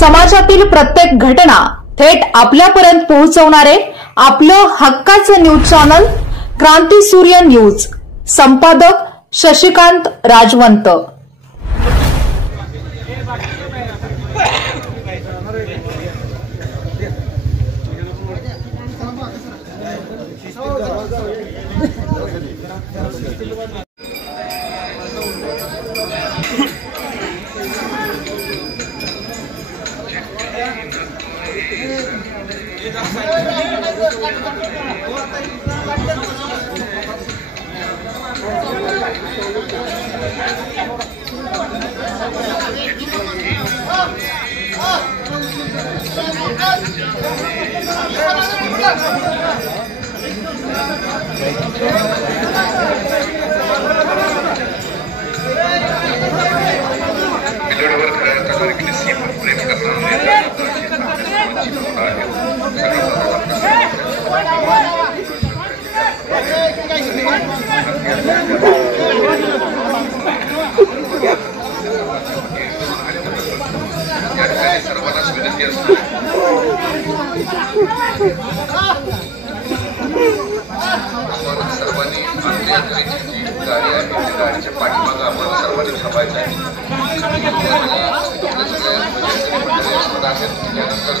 समाजातील प्रत्येक घटना थेट आपल्यापर्यंत पोहोचवणारे आपलं हक्काचं न्यूज चॅनल क्रांती सूर्य न्यूज। संपादक शशिकांत राजवंत।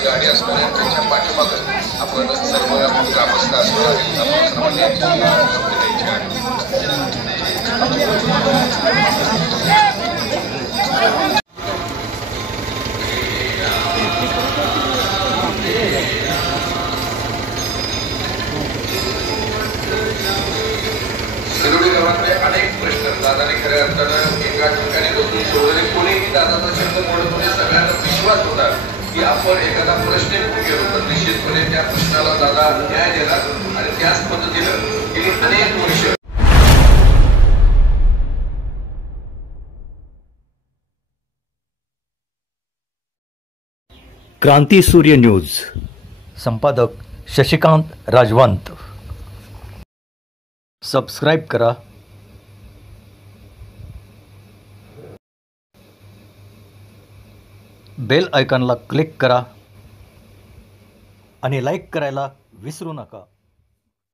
गाडी असणाऱ्या त्यांच्या पाठीमागे आपण सर्व ग्रामस्थ सर्वांनी शिरोडी गावातले अनेक प्रश्न दादाने खऱ्या अर्थानं एका ठिकाणी बसून सोडवले। कोणीही दादाचा शब्द मोडत सगळ्यांना विश्वास होता की आपण एखादा प्रश्न केलो तर निश्चितपणे त्या प्रश्नाला दादा न्याय देणार आणि त्याच पद्धतीनं गेली अनेक वर्ष क्रांती सूर्य न्यूज। संपादक शशिकांत राजवंत। सबस्क्राइब करा, बेल आयकॉनला क्लिक करा आणि लाईक करायला विसरू नका।